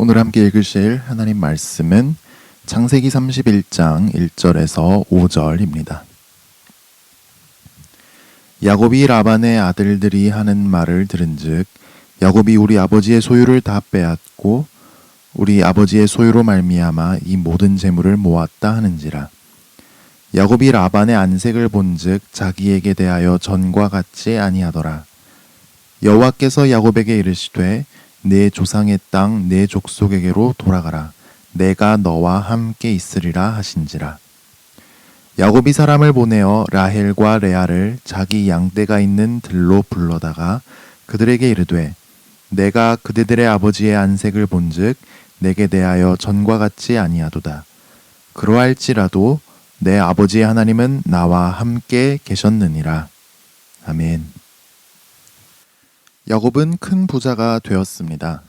오늘 함께 읽으실 하나님 말씀은 창세기 31장 1절에서 5절입니다. 야곱이 라반의 아들들이 하는 말을 들은즉 야곱이 우리 아버지의 소유를 다 빼앗고 우리 아버지의 소유로 말미암아 이 모든 재물을 모았다 하는지라. 야곱이 라반의 안색을 본즉 자기에게 대하여 전과 같지 아니하더라. 여호와께서 야곱에게 이르시되 내 조상의 땅 내 족속에게로 돌아가라. 내가 너와 함께 있으리라 하신지라. 야곱이 사람을 보내어 라헬과 레아를 자기 양떼가 있는 들로 불러다가 그들에게 이르되 내가 그대들의 아버지의 안색을 본즉 내게 대하여 전과 같지 아니하도다. 그러할지라도 내 아버지의 하나님은 나와 함께 계셨느니라. 아멘. 야곱은 큰 부자가 되었습니다.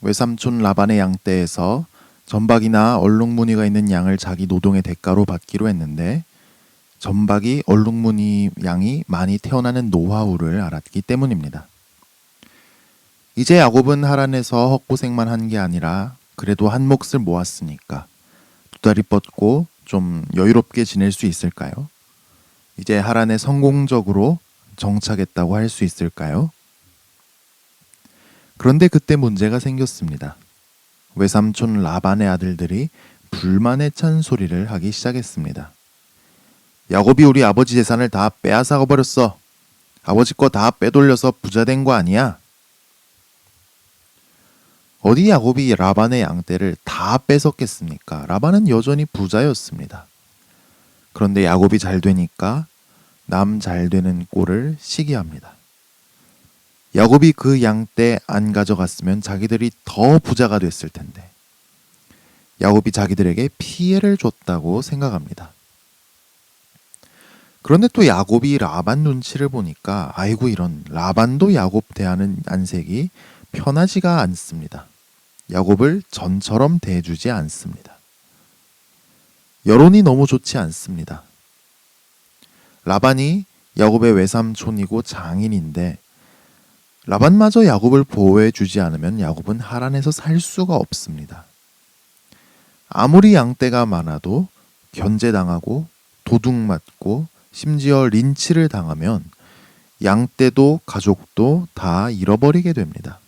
외삼촌 라반의 양떼에서 전박이나 얼룩무늬가 있는 양을 자기 노동의 대가로 받기로 했는데 전박이 얼룩무늬 양이 많이 태어나는 노하우를 알았기 때문입니다. 이제 야곱은 하란에서 헛고생만 한 게 아니라 그래도 한 몫을 모았으니까 두 다리 뻗고 좀 여유롭게 지낼 수 있을까요? 이제 하란에 성공적으로 정착했다고 할 수 있을까요? 그런데 그때 문제가 생겼습니다. 외삼촌 라반의 아들들이 불만에 찬 소리를 하기 시작했습니다. 야곱이 우리 아버지 재산을 다 빼앗아 버렸어. 아버지 거 다 빼돌려서 부자 된 거 아니야? 어디 야곱이 라반의 양떼를 다 뺏었겠습니까? 라반은 여전히 부자였습니다. 그런데 야곱이 잘 되니까 남 잘 되는 꼴을 시기합니다. 야곱이 그 양떼 안 가져갔으면 자기들이 더 부자가 됐을 텐데 야곱이 자기들에게 피해를 줬다고 생각합니다. 그런데 또 야곱이 라반 눈치를 보니까 아이고 이런 라반도 야곱 대하는 안색이 편하지가 않습니다. 야곱을 전처럼 대해주지 않습니다. 여론이 너무 좋지 않습니다. 라반이 야곱의 외삼촌이고 장인인데 라반마저 야곱을 보호해 주지 않으면 야곱은 하란에서 살 수가 없습니다. 아무리 양떼가 많아도 견제당하고 도둑맞고 심지어 린치를 당하면 양떼도 가족도 다 잃어버리게 됩니다.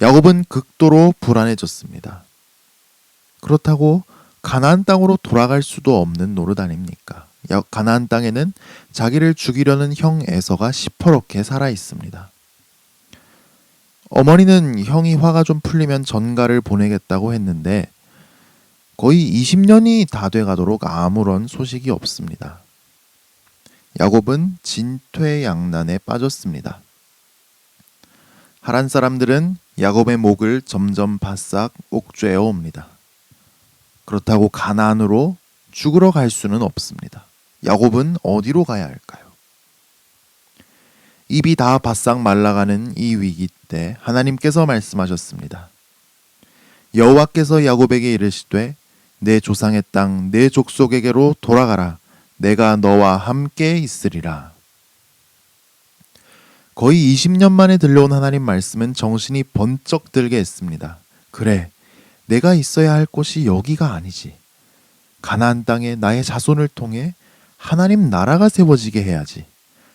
야곱은 극도로 불안해졌습니다. 그렇다고 가나안 땅으로 돌아갈 수도 없는 노릇 아닙니까? 가나안 땅에는 자기를 죽이려는 형 에서가 시퍼렇게 살아 있습니다. 어머니는 형이 화가 좀 풀리면 전가를 보내겠다고 했는데 거의 20년이 다 돼가도록 아무런 소식이 없습니다. 야곱은 진퇴양난에 빠졌습니다. 하란 사람들은 야곱의 목을 점점 바싹 옥죄어 옵니다. 그렇다고 가나안으로 죽으러 갈 수는 없습니다. 야곱은 어디로 가야 할까요? 입이 다 바싹 말라가는 이 위기 때 하나님께서 말씀하셨습니다. 여호와께서 야곱에게 이르시되 내 조상의 땅 내 족속에게로 돌아가라. 내가 너와 함께 있으리라. 거의 20년 만에 들려온 하나님 말씀은 정신이 번쩍 들게 했습니다. 그래, 내가 있어야 할 곳이 여기가 아니지. 가나안 땅에 나의 자손을 통해 하나님 나라가 세워지게 해야지.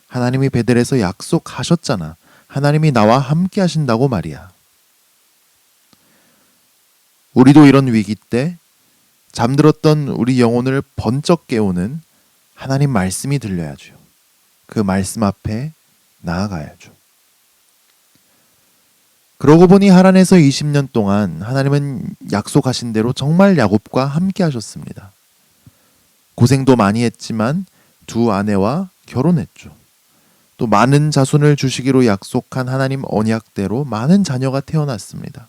하나님이 베델에서 약속하셨잖아. 하나님이 나와 함께 하신다고 말이야. 우리도 이런 위기 때 잠들었던 우리 영혼을 번쩍 깨우는 하나님 말씀이 들려야죠. 그 말씀 앞에 나아가야죠. 그러고 보니 하란에서 20년 동안 하나님은 약속하신 대로 정말 야곱과 함께 하셨습니다. 고생도 많이 했지만 두 아내와 결혼했죠. 또 많은 자손을 주시기로 약속한 하나님 언약대로 많은 자녀가 태어났습니다.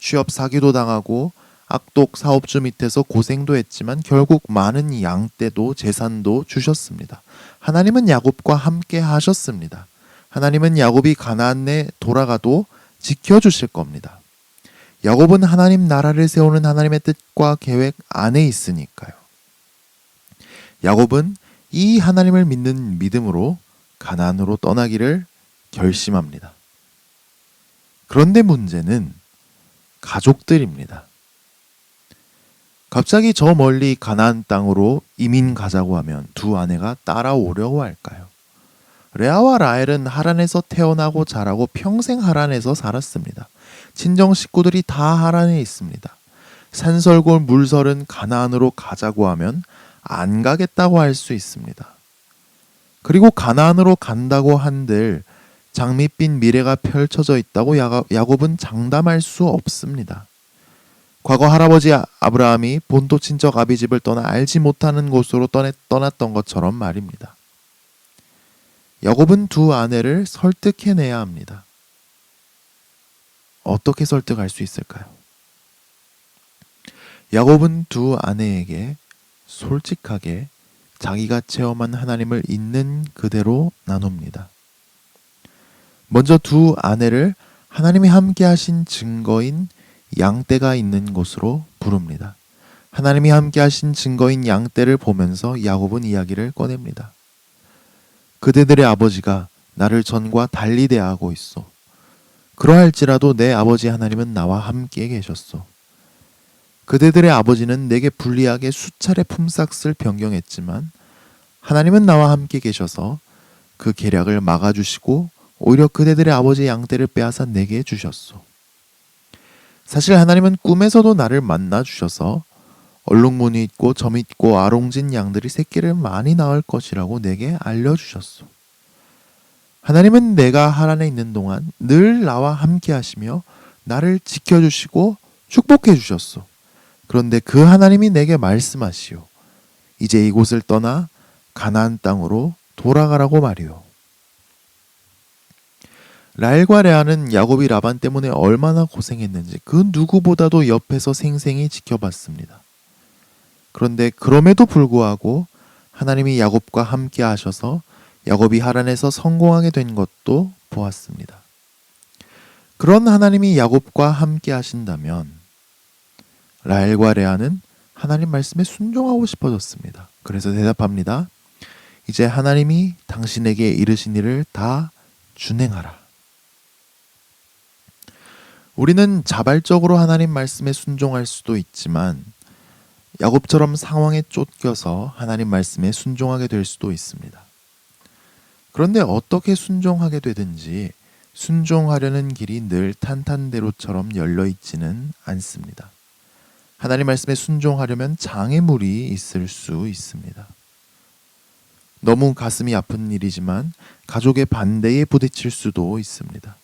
취업 사기도 당하고 악독 사업주 밑에서 고생도 했지만 결국 많은 양떼도 재산도 주셨습니다. 하나님은 야곱과 함께 하셨습니다. 하나님은 야곱이 가나안에 돌아가도 지켜주실 겁니다. 야곱은 하나님 나라를 세우는 하나님의 뜻과 계획 안에 있으니까요. 야곱은 이 하나님을 믿는 믿음으로 가나안으로 떠나기를 결심합니다. 그런데 문제는 가족들입니다. 갑자기 저 멀리 가나안 땅으로 이민 가자고 하면 두 아내가 따라오려고 할까요? 레아와 라헬은 하란에서 태어나고 자라고 평생 하란에서 살았습니다. 친정 식구들이 다 하란에 있습니다. 산설골 물설은 가나안으로 가자고 하면 안 가겠다고 할 수 있습니다. 그리고 가나안으로 간다고 한들 장밋빛 미래가 펼쳐져 있다고 야곱은 장담할 수 없습니다. 과거 할아버지 아브라함이 본토 친척 아비집을 떠나 알지 못하는 곳으로 떠났던 것처럼 말입니다. 야곱은 두 아내를 설득해내야 합니다. 어떻게 설득할 수 있을까요? 야곱은 두 아내에게 솔직하게 자기가 체험한 하나님을 있는 그대로 나눕니다. 먼저 두 아내를 하나님이 함께 하신 증거인 양떼가 있는 곳으로 부릅니다. 하나님이 함께 하신 증거인 양떼를 보면서 야곱은 이야기를 꺼냅니다. 그대들의 아버지가 나를 전과 달리 대하고 있어. 그러할지라도 내 아버지 하나님은 나와 함께 계셨소. 그대들의 아버지는 내게 불리하게 수차례 품삯을 변경했지만 하나님은 나와 함께 계셔서 그 계략을 막아주시고 오히려 그대들의 아버지의 양떼를 빼앗아 내게 주셨소. 사실 하나님은 꿈에서도 나를 만나 주셔서 얼룩무늬 있고 점 있고 아롱진 양들이 새끼를 많이 낳을 것이라고 내게 알려주셨소. 하나님은 내가 하란에 있는 동안 늘 나와 함께 하시며 나를 지켜주시고 축복해 주셨소. 그런데 그 하나님이 내게 말씀하시오. 이제 이곳을 떠나 가나안 땅으로 돌아가라고 말이오. 라헬과 레아는 야곱이 라반 때문에 얼마나 고생했는지 그 누구보다도 옆에서 생생히 지켜봤습니다. 그런데 그럼에도 불구하고 하나님이 야곱과 함께 하셔서 야곱이 하란에서 성공하게 된 것도 보았습니다. 그런 하나님이 야곱과 함께 하신다면 라헬과 레아는 하나님 말씀에 순종하고 싶어졌습니다. 그래서 대답합니다. 이제 하나님이 당신에게 이르신 일을 다 준행하라. 우리는 자발적으로 하나님 말씀에 순종할 수도 있지만 야곱처럼 상황에 쫓겨서 하나님 말씀에 순종하게 될 수도 있습니다. 그런데 어떻게 순종하게 되든지 순종하려는 길이 늘 탄탄대로처럼 열려 있지는 않습니다. 하나님 말씀에 순종하려면 장애물이 있을 수 있습니다. 너무 가슴이 아픈 일이지만 가족의 반대에 부딪힐 수도 있습니다.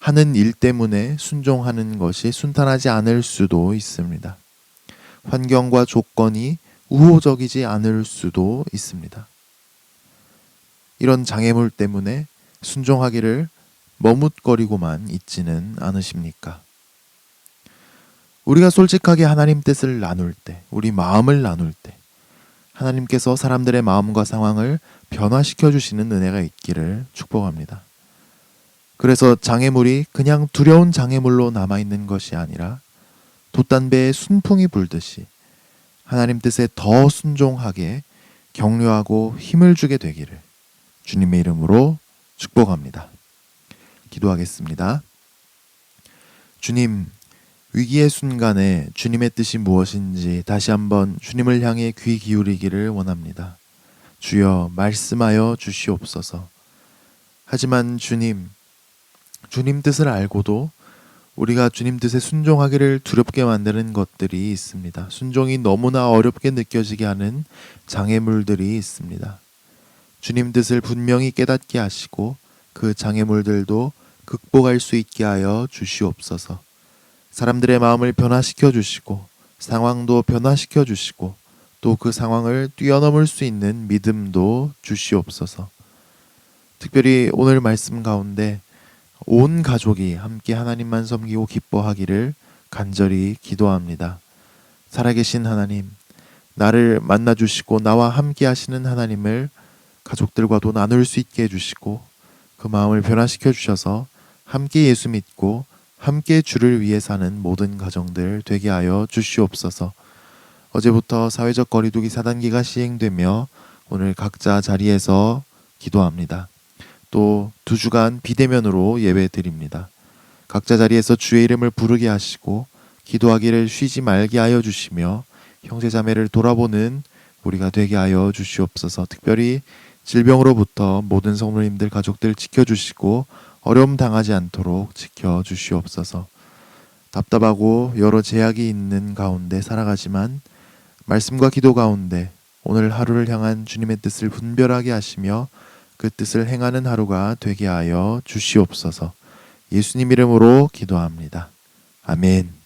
하는 일 때문에 순종하는 것이 순탄하지 않을 수도 있습니다. 환경과 조건이 우호적이지 않을 수도 있습니다. 이런 장애물 때문에 순종하기를 머뭇거리고만 있지는 않으십니까? 우리가 솔직하게 하나님 뜻을 나눌 때, 우리 마음을 나눌 때 하나님께서 사람들의 마음과 상황을 변화시켜 주시는 은혜가 있기를 축복합니다. 그래서 장애물이 그냥 두려운 장애물로 남아있는 것이 아니라 돛담배에 순풍이 불듯이 하나님 뜻에 더 순종하게 격려하고 힘을 주게 되기를 주님의 이름으로 축복합니다. 기도하겠습니다. 주님, 위기의 순간에 주님의 뜻이 무엇인지 다시 한번 주님을 향해 귀 기울이기를 원합니다. 주여 말씀하여 주시옵소서. 하지만 주님 뜻을 알고도 우리가 주님 뜻에 순종하기를 두렵게 만드는 것들이 있습니다. 순종이 너무나 어렵게 느껴지게 하는 장애물들이 있습니다. 주님 뜻을 분명히 깨닫게 하시고 그 장애물들도 극복할 수 있게 하여 주시옵소서. 사람들의 마음을 변화시켜 주시고 상황도 변화시켜 주시고 또 그 상황을 뛰어넘을 수 있는 믿음도 주시옵소서. 특별히 오늘 말씀 가운데 온 가족이 함께 하나님만 섬기고 기뻐하기를 간절히 기도합니다. 살아계신 하나님, 나를 만나주시고 나와 함께 하시는 하나님을 가족들과도 나눌 수 있게 해주시고 그 마음을 변화시켜 주셔서 함께 예수 믿고 함께 주를 위해 사는 모든 가정들 되게 하여 주시옵소서. 어제부터 사회적 거리두기 4단계가 시행되며 오늘 각자 자리에서 기도합니다. 또 2주간 비대면으로 예배 드립니다. 각자 자리에서 주의 이름을 부르게 하시고 기도하기를 쉬지 말게 하여 주시며 형제자매를 돌아보는 우리가 되게 하여 주시옵소서. 특별히 질병으로부터 모든 성도님들 가족들 지켜주시고 어려움 당하지 않도록 지켜주시옵소서. 답답하고 여러 제약이 있는 가운데 살아가지만 말씀과 기도 가운데 오늘 하루를 향한 주님의 뜻을 분별하게 하시며 그 뜻을 행하는 하루가 되게 하여 주시옵소서. 예수님 이름으로 기도합니다. 아멘.